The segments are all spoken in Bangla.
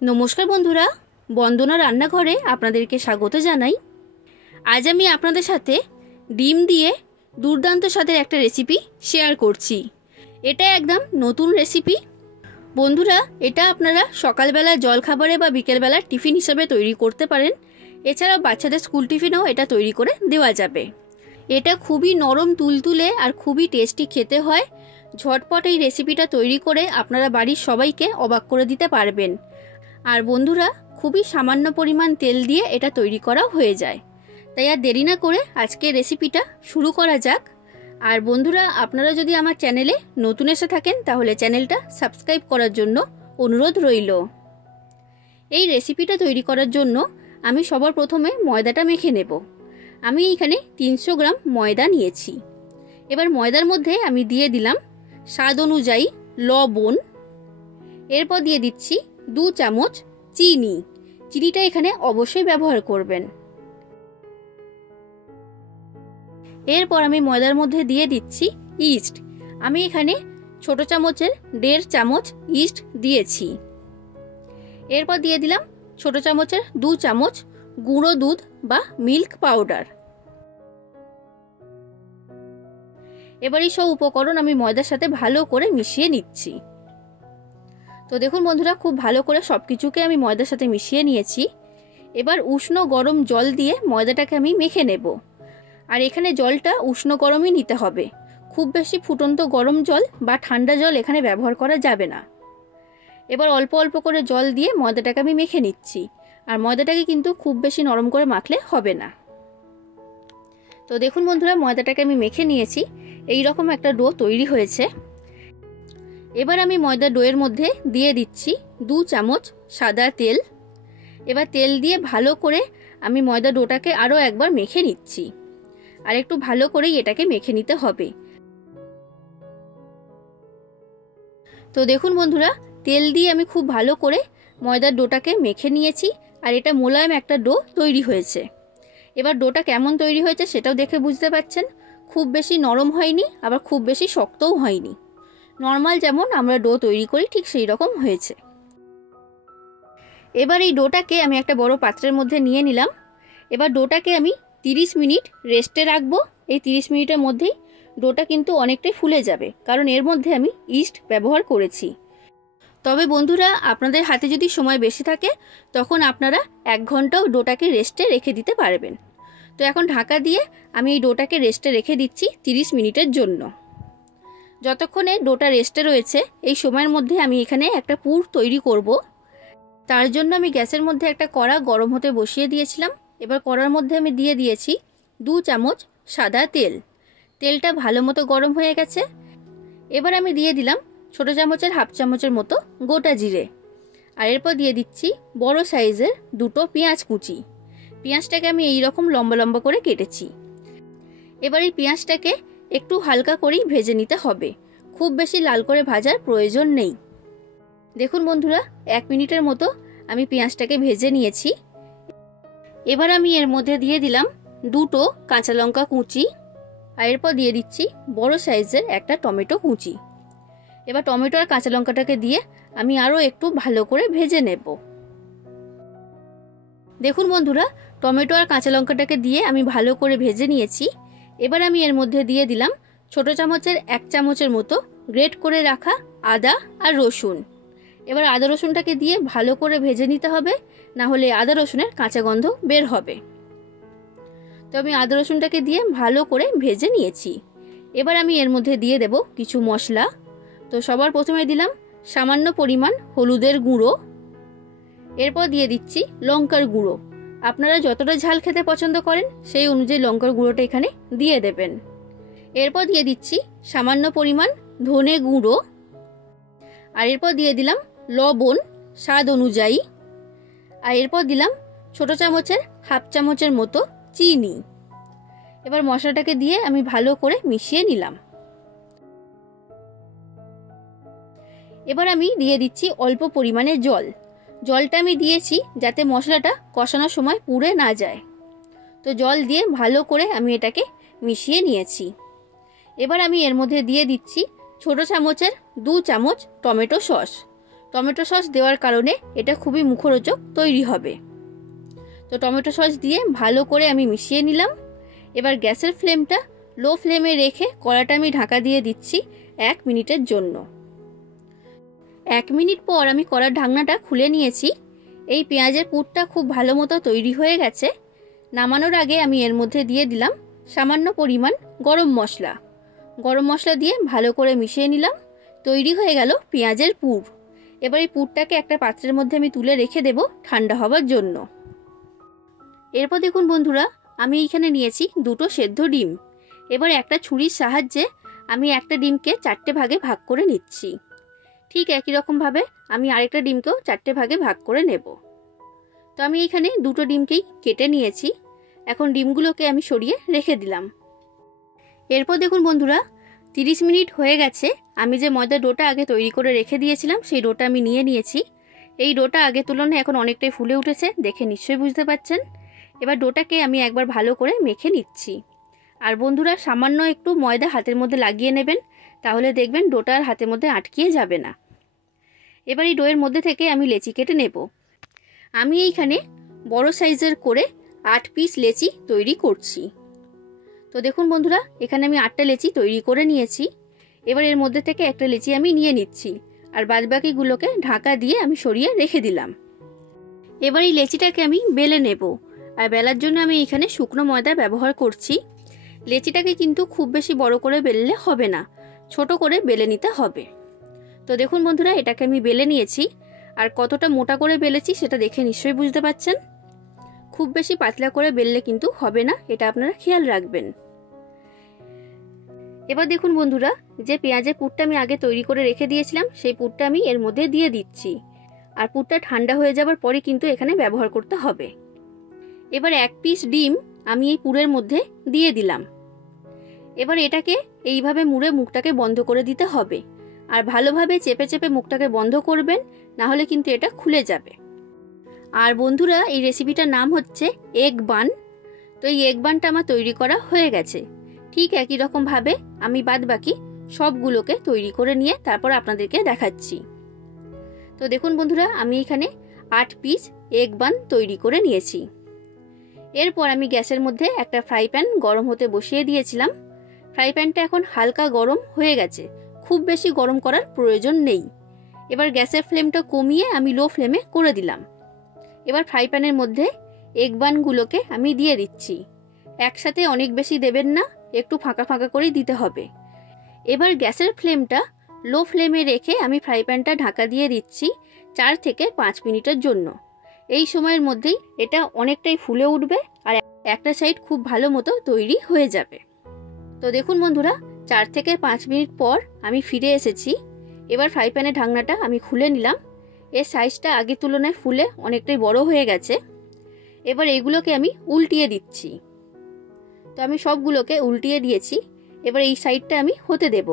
নমস্কার বন্ধুরা, বন্দনা রান্নাঘরে আপনাদেরকে স্বাগত জানাই। আজ আমি আপনাদের সাথে ডিম দিয়ে দুর্দান্ত স্বাদের একটা রেসিপি শেয়ার করছি। এটা একদম নতুন রেসিপি। বন্ধুরা, এটা আপনারা সকালবেলা জলখাবারে বা বিকেলবেলা টিফিন হিসেবে তৈরি করতে পারেন। এছাড়াও বাচ্চাদের স্কুল টিফিনেও এটা তৈরি করে দেওয়া যাবে। এটা খুবই নরম তুলতুলে আর খুবই টেস্টি খেতে হয়। ঝটপট এই রেসিপিটা তৈরি করে আপনারা বাড়ির সবাইকে অবাক করে দিতে পারবেন। আর বন্ধুরা, খুবই সামান্য পরিমাণ তেল দিয়ে এটা তৈরি করা হয়ে যায়। তাই আর দেরি না করে আজকে রেসিপিটা শুরু করা যাক। আর বন্ধুরা, আপনারা যদি আমার চ্যানেলে নতুন এসে থাকেন তাহলে চ্যানেলটা সাবস্ক্রাইব করার জন্য অনুরোধ রইল। এই রেসিপিটা তৈরি করার জন্য আমি সবার প্রথমে ময়দাটা মেখে নেব। আমি এখানে 300 গ্রাম ময়দা নিয়েছি। এবার ময়দার মধ্যে আমি দিয়ে দিলাম স্বাদ অনুযায়ী লবণ। এরপর দিয়ে দিচ্ছি 2 চামচ চিনি। চিনিটা এখানে অবশ্যই ব্যবহার করবেন। এরপর আমি ময়দার মধ্যে দিয়ে দিচ্ছি ইস্ট। আমি এখানে ছোট চামচের 1.5 চামচ ইস্ট দিয়েছি। এরপর দিয়ে দিলাম ছোট চামচের 2 চামচ গুঁড়ো দুধ বা মিল্ক পাউডার। এবার এই সব উপকরণ আমি ময়দার সাথে ভালো করে মিশিয়ে নিচ্ছি। তো দেখুন বন্ধুরা, খুব ভালো করে সব কিছুকে আমি ময়দার সাথে মিশিয়ে নিয়েছি। এবার উষ্ণ গরম জল দিয়ে ময়দাটাকে আমি মেখে নেব। আর এখানে জলটা উষ্ণ গরমই নিতে হবে, খুব বেশি ফুটন্ত গরম জল বা ঠান্ডা জল এখানে ব্যবহার করা যাবে না। এবার অল্প অল্প করে জল দিয়ে ময়দাটাকে আমি মেখে নিচ্ছি। আর ময়দাটাকে কিন্তু খুব বেশি নরম করে মাখলে হবে না। তো দেখুন বন্ধুরা, ময়দাটাকে আমি মেখে নিয়েছি। এই রকম একটা ডো তৈরি হয়েছে। এবার আমি ময়দা ডোয়ের মধ্যে দিয়ে দিচ্ছি 2 চামচ সাদা তেল। এবার তেল দিয়ে ভালো করে আমি ময়দা ডোটাকে আরও একবার মেখে নিচ্ছি। আর একটু ভালো করেই এটাকে মেখে নিতে হবে। তো দেখুন বন্ধুরা, তেল দিয়ে আমি খুব ভালো করে ময়দার ডোটাকে মেখে নিয়েছি। আর এটা মোলায়েম একটা ডো তৈরি হয়েছে। এবার ডোটা কেমন তৈরি হয়েছে সেটাও দেখে বুঝতে পারছেন। খুব বেশি নরম হয়নি, আবার খুব বেশি শক্তও হয়নি। নর্মাল যেমন আমরা ডো তৈরি করি ঠিক সেই রকম হয়েছে। এবার এই ডোটাকে আমি একটা বড় পাত্রের মধ্যে নিয়ে নিলাম। এবার ডোটাকে আমি 30 মিনিট রেস্টে রাখবো। এই 30 মিনিটের মধ্যেই ডোটা কিন্তু অনেকটাই ফুলে যাবে, কারণ এর মধ্যে আমি ইস্ট ব্যবহার করেছি। তবে বন্ধুরা, আপনাদের হাতে যদি সময় বেশি থাকে তখন আপনারা 1 ঘন্টাও ডোটাকে রেস্টে রেখে দিতে পারবেন। তো এখন ঢাকা দিয়ে আমি এই ডোটাকে রেস্টে রেখে দিচ্ছি 30 মিনিটের জন্য। যতক্ষণে ডোটা রেস্টে রয়েছে এই সময়ের মধ্যে আমি এখানে একটা পুর তৈরি করব। তার জন্য আমি গ্যাসের মধ্যে একটা কড়া গরম হতে বসিয়ে দিয়েছিলাম। এবার কড়ার মধ্যে আমি দিয়ে দিয়েছি 2 চামচ সাদা তেল। তেলটা ভালো মতো গরম হয়ে গেছে। এবার আমি দিয়ে দিলাম ছোট চামচের 1/2 চামচের মতো গোটা জিরে। আর এরপর দিয়ে দিচ্ছি বড় সাইজের 2টো পেঁয়াজ কুচি। পেঁয়াজটাকে আমি এই রকম লম্বা লম্বা করে কেটেছি। এবার এই পেঁয়াজটাকে একটু হালকা করেই ভেজে নিতে হবে, খুব বেশি লাল করে ভাজার প্রয়োজন নেই। দেখুন বন্ধুরা, 1 মিনিটের মতো আমি পেঁয়াজটাকে ভেজে নিয়েছি। এবার আমি এর মধ্যে দিয়ে দিলাম 2টো কাঁচা লঙ্কা কুচি। আর এরপর দিয়ে দিচ্ছি বড় সাইজের একটা টমেটো কুচি। এবার টমেটো আর কাঁচা লঙ্কাটাকে দিয়ে আমি আরও একটু ভালো করে ভেজে নেব। দেখুন বন্ধুরা, টমেটো আর কাঁচা লঙ্কাটাকে দিয়ে আমি ভালো করে ভেজে নিয়েছি। এবার আমি এর মধ্যে দিয়ে দিলাম ছোট চামচের 1 চামচের মতো গ্রেট করে রাখা আদা আর রসুন। এবার আদা রসুনটাকে দিয়ে ভালো করে ভেজে নিতে হবে, না হলে আদা রসুনের কাঁচা গন্ধ বের হবে। তো আমি আদা রসুনটাকে দিয়ে ভালো করে ভেজে নিয়েছি। এবার আমি এর মধ্যে দিয়ে দেব কিছু মশলা। তো সবার প্রথমে দিলাম সামান্য পরিমাণ হলুদের গুঁড়ো। এরপর দিয়ে দিচ্ছি লঙ্কার গুঁড়ো। আপনারা যতটা ঝাল খেতে পছন্দ করেন সেই অনুযায়ী লঙ্কার গুঁড়োটা এখানে দিয়ে দেবেন। এরপর দিয়ে দিচ্ছি সামান্য পরিমাণ ধনে গুঁড়ো। আর এরপর দিয়ে দিলাম লবণ স্বাদ অনুযায়ী। আর এরপর দিলাম ছোট চামচের 1/2 চামচের মতো চিনি। এবার মশলাটাকে দিয়ে আমি ভালো করে মিশিয়ে নিলাম। এবার আমি দিয়ে দিচ্ছি অল্প পরিমাণে জল। জলটা আমি দিয়েছি যাতে মশলাটা কষানোর সময় পুড়ে না যায়। তো জল দিয়ে ভালো করে আমি এটাকে মিশিয়ে নিয়েছি। এবার আমি এর মধ্যে দিয়ে দিচ্ছি ছোট চামচের 2 চামচ টমেটো সস। টমেটো সস দেওয়ার কারণে এটা খুবই মুখরোচক তৈরি হবে। তো টমেটো সস দিয়ে ভালো করে আমি মিশিয়ে নিলাম। এবার গ্যাসের ফ্লেমটা লো ফ্লেমে রেখে কড়াটা আমি ঢাকা দিয়ে দিচ্ছি 1 মিনিটের জন্য। 1 মিনিট পর আমি কড়ার ঢাকনাটা খুলে নিয়েছি। এই পেঁয়াজের পুরটা খুব ভালো মতো তৈরি হয়ে গেছে। নামানোর আগে আমি এর মধ্যে দিয়ে দিলাম সামান্য পরিমাণ গরম মশলা। গরম মশলা দিয়ে ভালো করে মিশিয়ে নিলাম। তৈরি হয়ে গেল পেঁয়াজের পুর। এবার এই পুরটাকে একটা পাত্রের মধ্যে আমি তুলে রেখে দেব ঠান্ডা হবার জন্য। এরপর দেখুন বন্ধুরা, আমি এইখানে নিয়েছি 2টো সেদ্ধ ডিম। এবার একটা ছুরির সাহায্যে আমি একটা ডিমকে 4টে ভাগে ভাগ করে নিচ্ছি। ঠিক একই রকমভাবে আমি আরেকটা ডিমকেও 4টে ভাগে ভাগ করে নেব। তো আমি এইখানে 2টো ডিমকেই কেটে নিয়েছি। এখন ডিমগুলোকে আমি সরিয়ে রেখে দিলাম। এরপর দেখুন বন্ধুরা, 30 মিনিট হয়ে গেছে। আমি যে ময়দা ডোটা আগে তৈরি করে রেখে দিয়েছিলাম সেই ডোটা আমি নিয়ে নিয়েছি। এই ডোটা আগের তুলনায় এখন অনেকটাই ফুলে উঠেছে, দেখে নিশ্চয়ই বুঝতে পারছেন। এবার ডোটাকে আমি একবার ভালো করে মেখে নিচ্ছি। আর বন্ধুরা, সামান্য একটু ময়দা হাতের মধ্যে লাগিয়ে নেবেন, তাহলে দেখবেন ডোটা আর হাতের মধ্যে আটকিয়ে যাবে না। এবার এই ডোয়ের মধ্যে থেকে আমি লেচি কেটে নেব। আমি এইখানে বড় সাইজের করে 8 পিস লেচি তৈরি করছি। তো দেখুন বন্ধুরা, এখানে আমি 8টা লেচি তৈরি করে নিয়েছি। এবার এর মধ্যে থেকে একটা লেচি আমি নিয়ে নিচ্ছি, আর বাদবাকিগুলোকে ঢাকা দিয়ে আমি সরিয়ে রেখে দিলাম। এবার এই লেচিটাকে আমি বেলে নেব। আর বেলার জন্য আমি এখানে শুকনো ময়দা ব্যবহার করছি। লেচিটাকে কিন্তু খুব বেশি বড় করে বেললে হবে না, ছোট করে বেলে নিতে হবে। তো দেখুন বন্ধুরা, এটাকে আমি বেলে নিয়েছি। আর কতটা মোটা করে বেলেছি সেটা দেখে নিশ্চয়ই বুঝতে পারছেন। খুব বেশি পাতলা করে বেললে কিন্তু হবে না, এটা আপনারা খেয়াল রাখবেন। এবার দেখুন বন্ধুরা, যে পেঁয়াজের পুরটা আমি আগে তৈরি করে রেখে দিয়েছিলাম সেই পুরটা আমি এর মধ্যে দিয়ে দিচ্ছি। আর পুরটা ঠান্ডা হয়ে যাবার পরে কিন্তু এখানে ব্যবহার করতে হবে। এবার 1 পিস ডিম আমি এই পুরের মধ্যে দিয়ে দিলাম। এবার এটাকে এইভাবে মুড়ে মুখটাকে বন্ধ করে দিতে হবে। আর ভালোভাবে চেপে চেপে মুখটাকে বন্ধ করবেন, না হলে কিন্তু এটা খুলে যাবে। আর বন্ধুরা, এই রেসিপিটার নাম হচ্ছে এগ বান। তো এই এগ বানটা আমার তৈরি করা হয়ে গেছে। ঠিক একই রকমভাবে আমি বাদবাকি সবগুলোকে তৈরি করে নিয়ে তারপর আপনাদেরকে দেখাচ্ছি। তো দেখুন বন্ধুরা, আমি এখানে 8 পিস এগ বান তৈরি করে নিয়েছি। এরপর আমি গ্যাসের মধ্যে একটা ফ্রাই প্যান গরম হতে বসিয়ে দিয়েছিলাম। ফ্রাই প্যানটা এখন হালকা গরম হয়ে গেছে, খুব বেশি গরম করার প্রয়োজন নেই। এবার গ্যাসের ফ্লেমটা কমিয়ে আমি লো ফ্লেমে করে দিলাম। এবার ফ্রাই প্যানের মধ্যে এগ বানগুলোকে আমি দিয়ে দিচ্ছি। একসাথে অনেক বেশি দেবেন না, একটু ফাঁকা ফাঁকা করেই দিতে হবে। এবার গ্যাসের ফ্লেমটা লো ফ্লেমে রেখে আমি ফ্রাই প্যানটা ঢাকা দিয়ে দিচ্ছি 4 থেকে 5 মিনিটের জন্য। এই সময়ের মধ্যেই এটা অনেকটাই ফুলে উঠবে আর একটা সাইড খুব ভালো মতো তৈরি হয়ে যাবে। তো দেখুন বন্ধুরা, 4 থেকে 5 মিনিট পর আমি ফিরে এসেছি। এবার ফ্রাই প্যানের ঢাকনাটা আমি খুলে নিলাম। এর সাইজটা আগের তুলনায় ফুলে অনেকটাই বড় হয়ে গেছে। এবার এগুলোকে আমি উল্টিয়ে দিচ্ছি। তো আমি সবগুলোকে উল্টিয়ে দিয়েছি। এবার এই সাইডটা আমি হতে দেব।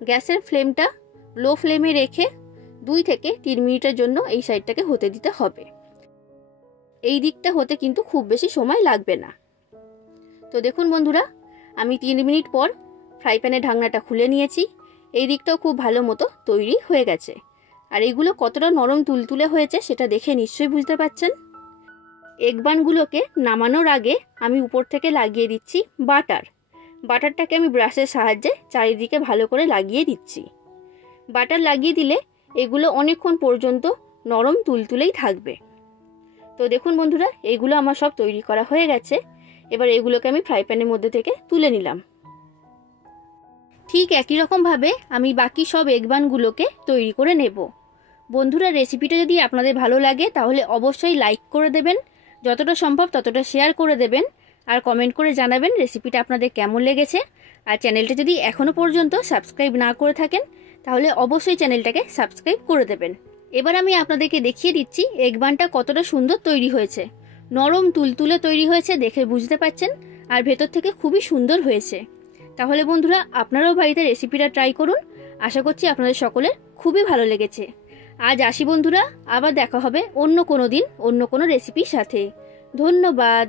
গ্যাসের ফ্লেমটা লো ফ্লেমে রেখে 2 থেকে 3 মিনিটের জন্য এই সাইডটাকে হতে দিতে হবে। এই দিকটা হতে কিন্তু খুব বেশি সময় লাগবে না। তো দেখুন বন্ধুরা, আমি 3 মিনিট পর ফ্রাই প্যানের ঢাকনাটা খুলে নিয়েছি। এই দিকটাও খুব ভালো মতো তৈরি হয়ে গেছে। আর এইগুলো কতটা নরম তুলতুলে হয়েছে সেটা দেখে নিশ্চয়ই বুঝতে পারছেন। এগ বানগুলোকে নামানোর আগে আমি উপর থেকে লাগিয়ে দিচ্ছি বাটার। বাটারটাকে আমি ব্রাশের সাহায্যে চারিদিকে ভালো করে লাগিয়ে দিচ্ছি। বাটার লাগিয়ে দিলে এগুলো অনেকক্ষণ পর্যন্ত নরম তুলতুলেই থাকবে। তো দেখুন বন্ধুরা, এগুলো আমার সব তৈরি করা হয়ে গেছে। এবার এগুলোকে আমি ফ্রাই প্যানের মধ্যে থেকে তুলে নিলাম। ঠিক একই রকমভাবে আমি বাকি সব এগ বানগুলোকে তৈরি করে নেব। বন্ধুরা, রেসিপিটা যদি আপনাদের ভালো লাগে তাহলে অবশ্যই লাইক করে দেবেন, যতটা সম্ভব ততটা শেয়ার করে দেবেন, আর কমেন্ট করে জানাবেন রেসিপিটা আপনাদের কেমন লেগেছে। আর চ্যানেলটা যদি এখনও পর্যন্ত সাবস্ক্রাইব না করে থাকেন তাহলে অবশ্যই চ্যানেলটাকে সাবস্ক্রাইব করে দেবেন। এবার আমি আপনাদেরকে দেখিয়ে দিচ্ছি এগ বানটা কতটা সুন্দর তৈরি হয়েছে। নরম তুলতুলে তৈরি হয়েছে, দেখে বুঝতে পারছেন। আর ভেতর থেকে খুবই সুন্দর হয়েছে। তাহলে বন্ধুরা, আপনারাও বাড়িতে রেসিপিটা ট্রাই করুন। আশা করছি আপনাদের সকলের খুবই ভালো লেগেছে। আজ আসি বন্ধুরা, আবার দেখা হবে অন্য কোনো দিন অন্য কোনো রেসিপির সাথে। ধন্যবাদ।